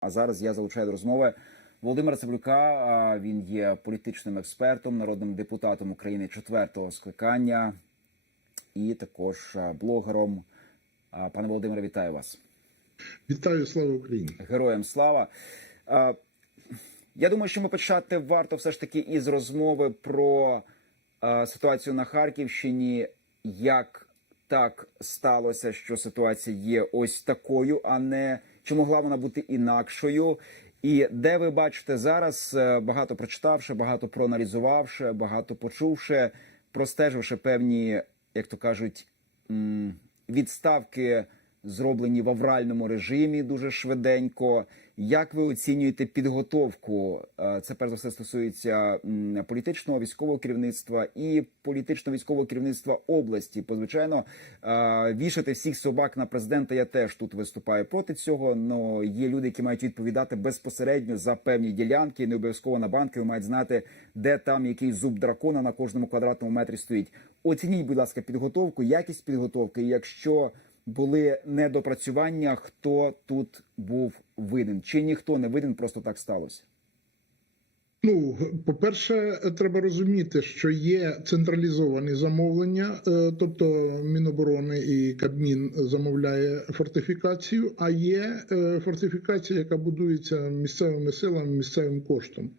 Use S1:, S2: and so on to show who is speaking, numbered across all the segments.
S1: А зараз я залучаю до розмови Володимира Цеблюка. Він є політичним експертом, народним депутатом України четвертого скликання і також блогером. Пане Володимире, вітаю вас.
S2: Вітаю, слава Україні!
S1: Героям слава. Я думаю, що ми почати варто все ж таки із розмови про ситуацію на Харківщині. Як так сталося, що ситуація є ось такою, а не чи могла вона бути інакшою? І де ви бачите зараз, е, багато прочитавши, багато проаналізувавши, багато почувши, простеживши певні, як то кажуть, відставки, зроблені в авральному режимі дуже швиденько. Як ви оцінюєте підготовку? Е, Це перш за все стосується політичного військового керівництва і політично-військового керівництва області. Бо, звичайно, е, вішати всіх собак на президента. Я теж тут виступаю проти цього. Но є люди, які мають відповідати безпосередньо за певні ділянки, не обов'язково на банки. Мають знати, де там який зуб дракона на кожному квадратному метрі стоїть. Оцініть, будь ласка, підготовку, якість підготовки. Якщо були недопрацювання, хто тут був винен? Чи ніхто не винен, просто так сталося?
S2: Ну, по-перше, треба розуміти, що є централізовані замовлення, е, тобто Міноборони і Кабмін замовляє фортифікацію, а є е, фортифікація, яка будується місцевими силами, місцевим коштом.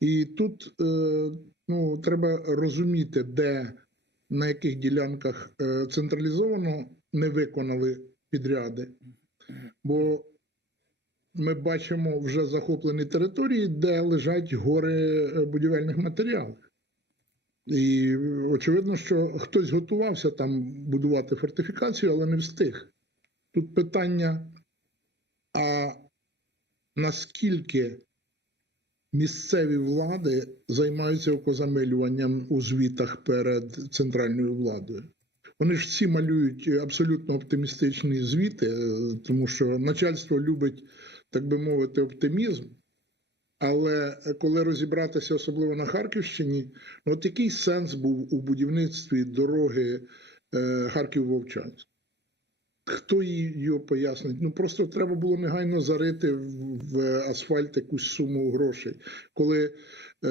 S2: І тут е, ну, треба розуміти, де на яких ділянках централізовано не виконали підряди. Бо ми бачимо вже захоплені території, де лежать гори е, будівельних матеріалів. І очевидно, що хтось готувався там будувати фортифікацію, але не встиг. Тут питання: а наскільки місцеві влади займаються окозамилюванням у звітах перед центральною владою? Вони ж всі малюють абсолютно оптимістичні звіти, е, тому що начальство любить так би мовити, оптимізм. Але коли розібратися, особливо на Харківщині, ну от який сенс був у будівництві дороги е, Харків-Вовчанськ? Хто її пояснить? Ну просто треба було негайно зарити в асфальт якусь суму грошей, коли е,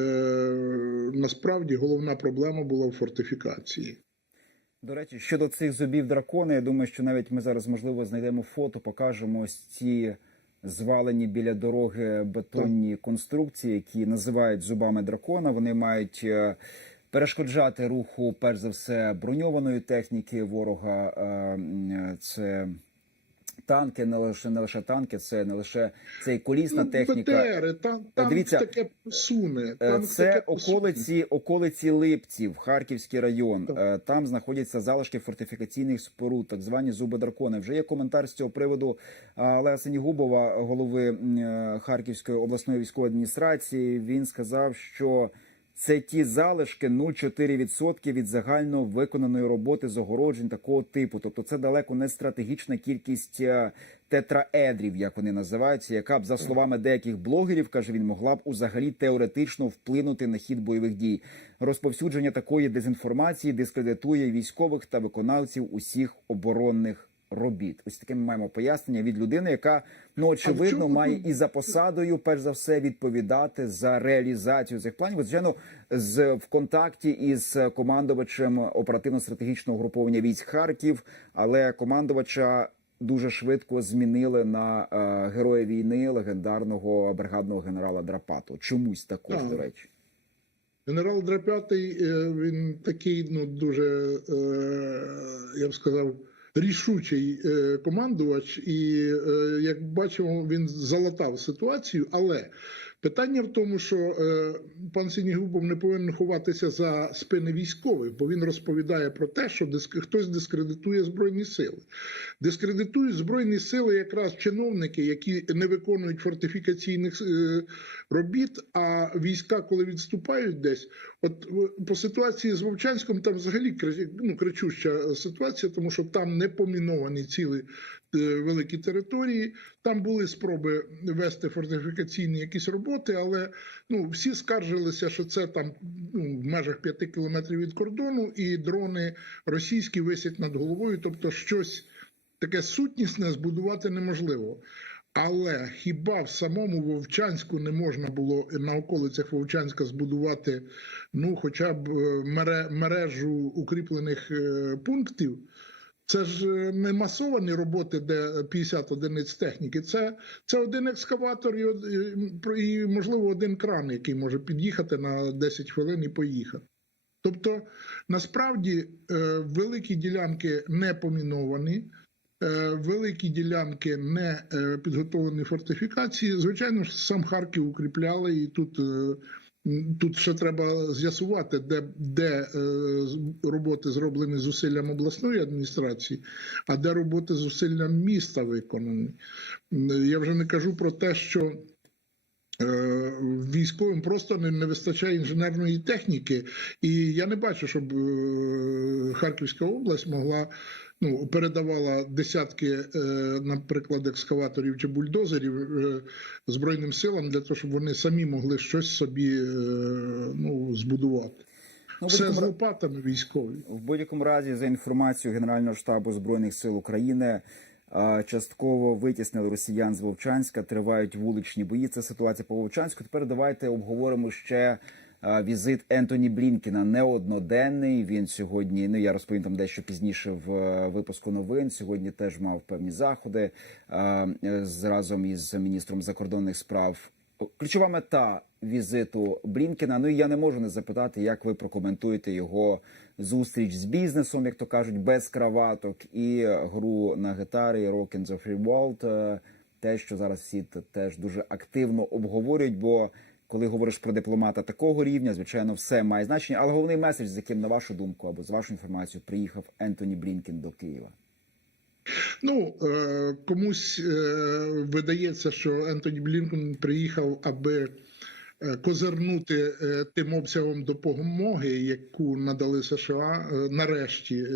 S2: насправді головна проблема була в фортифікації.
S1: До речі, щодо цих зубів дракона, я думаю, що навіть ми зараз можливо знайдемо фото, покажемо ось ці звалені біля дороги бетонні конструкції, які називають зубами дракона. Вони мають е, перешкоджати руху, перш за все, броньованої техніки ворога. Е, Це танки, не лише не лише танки, це не лише це і колісна
S2: Ну,
S1: техніка.
S2: БТРи, там, там
S1: Дивіться,
S2: таке суне.
S1: Е,
S2: Там
S1: Це
S2: таке посуне.
S1: околиці, околиці Липців, Харківський район.
S2: Так.
S1: Е, Там знаходяться залишки фортифікаційних споруд, так звані зуби дракони. Вже є коментар з цього приводу Олега Сенігубова, голови е, Харківської обласної військової адміністрації. Він сказав, що це ті залишки 0,4% від загально виконаної роботи з огороджень такого типу. Тобто, це далеко не стратегічна кількість е, тетраедрів, як вони називаються, яка б за словами деяких блогерів, каже він, могла б узагалі теоретично вплинути на хід бойових дій. Розповсюдження такої дезінформації дискредитує військових та виконавців усіх оборонних. Робіт, ось таке ми маємо пояснення від людини, яка ну очевидно має і за посадою, перш за все, відповідати за реалізацію цих планів. От, Звичайно, з в контакті із командувачем оперативно-стратегічного груповання військ Харків, але командувача дуже швидко змінили на е, героя війни легендарного бригадного генерала Драпату. Чомусь також
S2: Так.
S1: до речі.
S2: Генерал Драп'ятий, е, він такий, ну дуже, е, я б сказав, рішучий е, командувач, і е, як бачимо, він залатав ситуацію. Але питання в тому, що е, пан Сінігубов не повинен ховатися за спини військових, бо він розповідає про те, що диск- хтось дискредитує збройні сили. Дискредитують збройні сили якраз чиновники, які не виконують фортифікаційних робіт. А війська, коли відступають десь, от по ситуації з Вовчанськом, там взагалі ну, кричуща ситуація, тому що там не поміновані цілі е, великі території. Там були спроби вести фортифікаційні якісь роботи, але ну всі скаржилися, що це там ну, в межах п'яти кілометрів від кордону, і дрони російські висять над головою, тобто щось таке сутнісне збудувати неможливо. Але хіба в самому Вовчанську не можна було на околицях Вовчанська збудувати ну, хоча б е, мережу укріплених е, пунктів? Це ж е, не масовані роботи, де 50 одиниць техніки. Це, це один екскаватор і, і, можливо, один кран, який може під'їхати на 10 хвилин і поїхати. Тобто, насправді, великі ділянки не поміновані, великі ділянки не е, підготовлені фортифікації. Звичайно ж, сам Харків укріпляли, і тут, е, тут ще треба з'ясувати, де, де е, роботи зроблені зусиллям обласної адміністрації, а де роботи зусиллям міста виконані. Я вже не кажу про те, що. е, Військовим просто не, вистачає інженерної техніки, і я не бачу, щоб е, Харківська область могла ну передавала десятки, е, наприклад, екскаваторів чи бульдозерів е, збройним силам для того, щоб вони самі могли щось собі е, ну збудувати.
S1: Ну,
S2: Все з лопатами військові.
S1: в будь-якому разі, за інформацією Генерального штабу збройних сил України. Частково витіснили росіян з Вовчанська, тривають вуличні бої. Це ситуація по Вовчанську. Тепер давайте обговоримо ще візит Ентоні Блінкіна неодноденний. Він сьогодні, ну я розповім там дещо пізніше в е, випуску новин. Сьогодні теж мав певні заходи е, з разом із міністром закордонних справ. Ключова мета візиту Блінкіна. Ну і я не можу не запитати, як ви прокоментуєте його зустріч з бізнесом, як то кажуть, без краваток, і гру на гітарі Rockin' the Free World. Е, Те, що зараз всі теж дуже активно обговорюють. Бо коли говориш про дипломата такого рівня, звичайно, все має значення. Але головний меседж, з яким на вашу думку або з вашою інформацією приїхав Ентоні Блінкін до Києва.
S2: Ну е, комусь е, видається, що Ентоні Блінкен приїхав, аби е, козирнути тим обсягом допомоги, яку надали США нарешті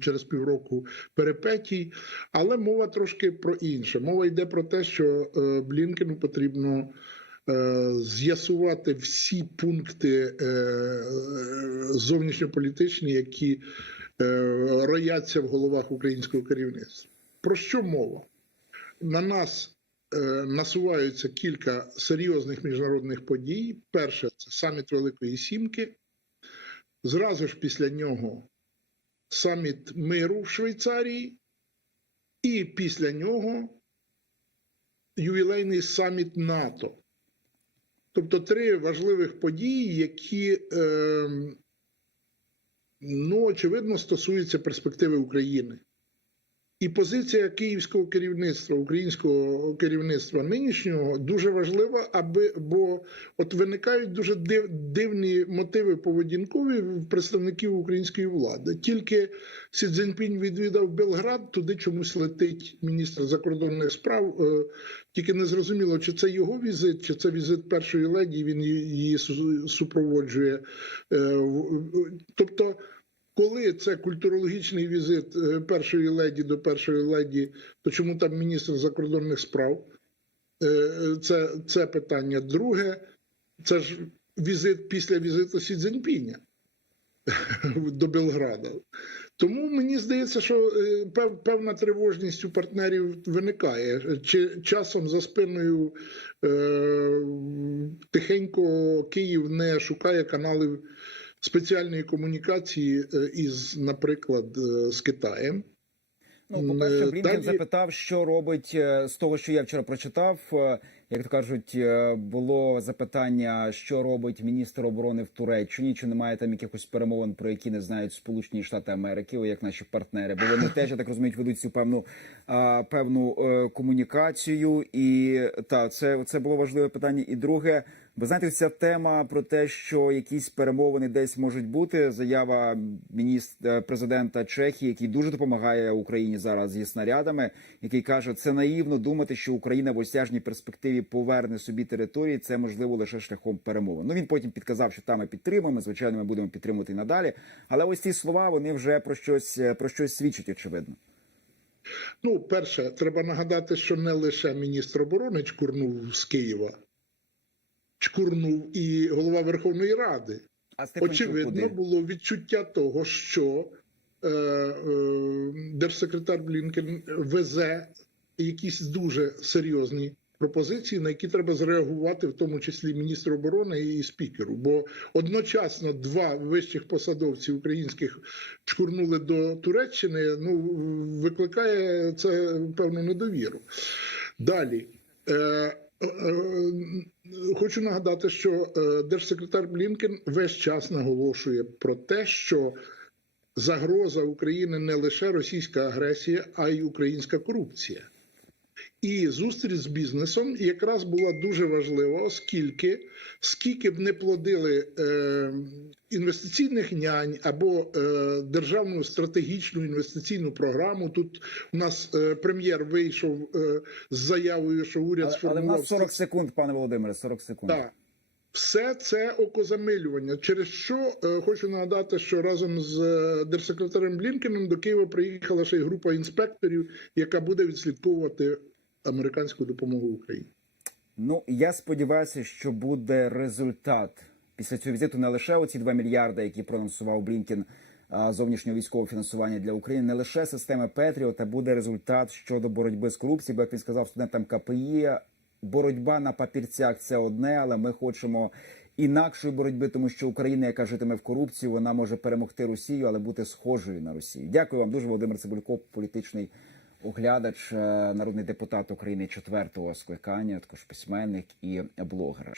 S2: через півроку перепетій. Але мова трошки про інше. Мова йде про те, що Блінкену потрібно. Е, З'ясувати всі пункти е, е, зовнішньополітичні, які рояться в головах українського керівництва. Про що мова? На нас насуваються кілька серйозних міжнародних подій. Перше це саміт Великої Сімки. Зразу ж після нього саміт миру в Швейцарії, і після нього ювілейний саміт НАТО. Тобто три важливих події, які е, ну, очевидно, стосуються перспективи України. І позиція київського керівництва, українського керівництва нинішнього дуже важлива, аби бо от виникають дуже див, дивні мотиви поведінкові в представників української влади. Тільки Сі Цзіньпінь відвідав Белград, туди чомусь летить міністр закордонних справ. Е, Тільки не зрозуміло, чи це його візит, чи це візит першої леді. Він її супроводжує. Е, Тобто коли це культурологічний візит е, першої леді до першої леді, то чому там міністр закордонних справ? Е, е, Це, це питання. Друге, це ж візит після візиту Сі Цзіньпіня до Белграда. Тому мені здається, що певна тривожність у партнерів виникає. Чи часом за спиною е, тихенько Київ не шукає каналів спеціальної комунікації е, із, наприклад, е, з Китаєм.
S1: Ну, по-перше,
S2: Е,
S1: Блінкен
S2: далі-
S1: запитав, що робить е, з того, що я вчора прочитав. Як то кажуть, було запитання, що робить міністр оборони в Туреччині, чи немає там якихось перемовин, про які не знають Сполучені Штати Америки, о, як наші партнери, бо вони теж я так розумію, ведуть цю певну певну комунікацію. І та це, це було важливе питання. І друге, ви знаєте, ця тема про те, що якісь перемовини десь можуть бути. Заява міністра президента Чехії, який дуже допомагає Україні зараз зі снарядами, який каже, це наївно думати, що Україна в осяжній перспективі поверне собі території. Це можливо лише шляхом перемовин. Ну він потім підказав, що там ми підтримуємо. Звичайно, ми будемо підтримувати і надалі. Але ось ці слова вони вже про щось про щось свідчать, очевидно.
S2: Ну, перше, треба нагадати, що не лише міністр оборони чкурнув з Києва, чкурнув і голова Верховної Ради.
S1: А
S2: Очевидно,
S1: куди?
S2: було відчуття того, що е, е, держсекретар Блінкен везе якісь дуже серйозні пропозиції, на які треба зреагувати, в тому числі міністру оборони і спікеру. Бо одночасно два вищих посадовці українських чкурнули до Туреччини. Ну викликає це певну недовіру. Далі. Е, Хочу нагадати, що е, держсекретар Блінкен весь час наголошує про те, що загроза України не лише російська агресія, а й українська корупція. І зустріч з бізнесом якраз була дуже важлива, оскільки скільки б не плодили е, інвестиційних нянь або е, державну стратегічну інвестиційну програму. Тут у нас е, прем'єр вийшов е, з заявою, що уряд
S1: Але, але в нас 40 секунд, пане Володимире, 40 секунд.
S2: так. Все це окозамилювання. Через що е, хочу нагадати, що разом з е, держсекретарем Блінкеном до Києва приїхала ще й група інспекторів, яка буде відслідковувати американську допомогу Україні.
S1: Ну я сподіваюся, що буде результат після цього візиту не лише оці 2 мільярди, які проанонсував Блінкен а, зовнішнього військового фінансування для України, не лише системи Петріот, а буде результат щодо боротьби з корупцією. Бо як він сказав студентам КПІ, боротьба на папірцях це одне, але ми хочемо. Інакшої боротьби, тому що Україна, яка житиме в корупції, вона може перемогти Росію, але бути схожою на Росію. Дякую вам дуже, Володимир Цибульков, політичний оглядач, е, народний депутат України четвертого скликання, також письменник і блогер.